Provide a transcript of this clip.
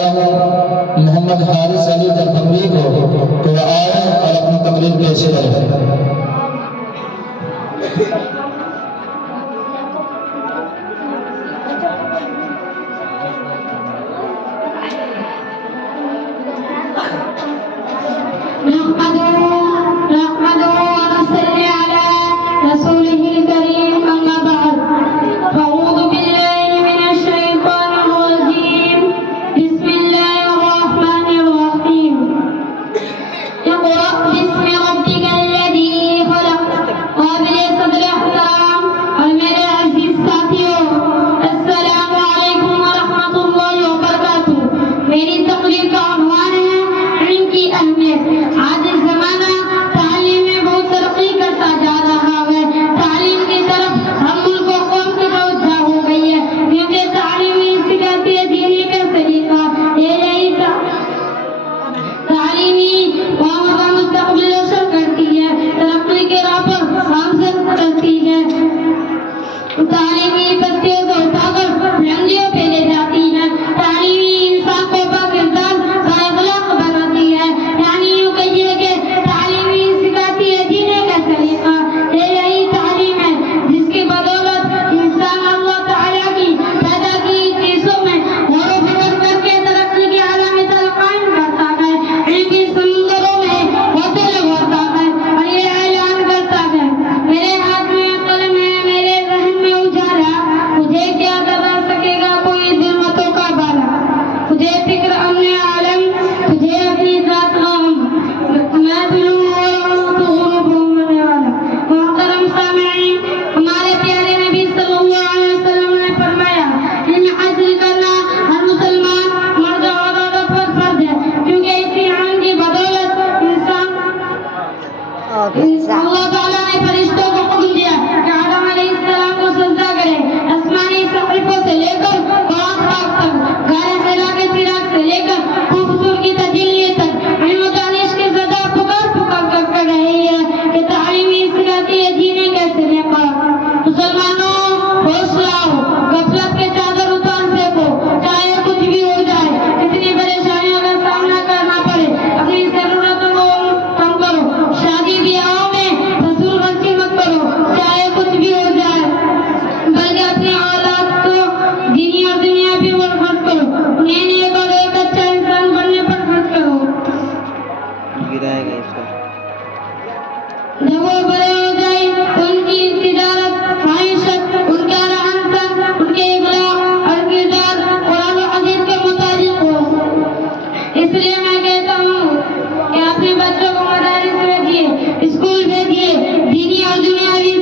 محمد حارث علی دلبری کو آئے اور اپنی تقریر پیش کریں۔ اللہ تعالیٰ نے فرشتوں کو حکم دیا کہ آدم علیہ السلام کو سجدہ کریں۔ آسمانی صحیفوں سے لے کر قرآن پاک تک، غار حرا کے چراغ سے لے کر خوبصورت کی تجلی تک، علم و دانش کی صدا پکار پکار کر کر رہی ہے کہ تعلیمی سکھاتی ہے جینے کیسے نیکا۔ مسلمانوں ہوش لاؤ، غفلت کے چادر اتار پھینکو، چاہے کچھ بھی ہو جائے، کتنی پریشانیوں کا سامنا کرنا پڑے، اپنی ضرورتوں کو کم کرو۔ شادی بیاہوں میں فضول خرچی مت کرو، چاہے کچھ بھی ہو جائے، بلکہ اپنی اولاد کو دینی اور دنیاوی پر خرچ کرو، انہیں نیک اور ایک اچھا انسان بننے پر خرچ کرو۔ جب وہ بڑے ہو جائیں ان کی تجارت، معیشت، ان کا رہن سہن، ان کے اخلاق اور کردار قرآن و حدیث کے مطابق ہو۔ اس لیے میں کہتا ہوں کہ اپنے بچوں کو مدارس بھیجیے، اسکول بھیجیے، دینی اور دنیاوی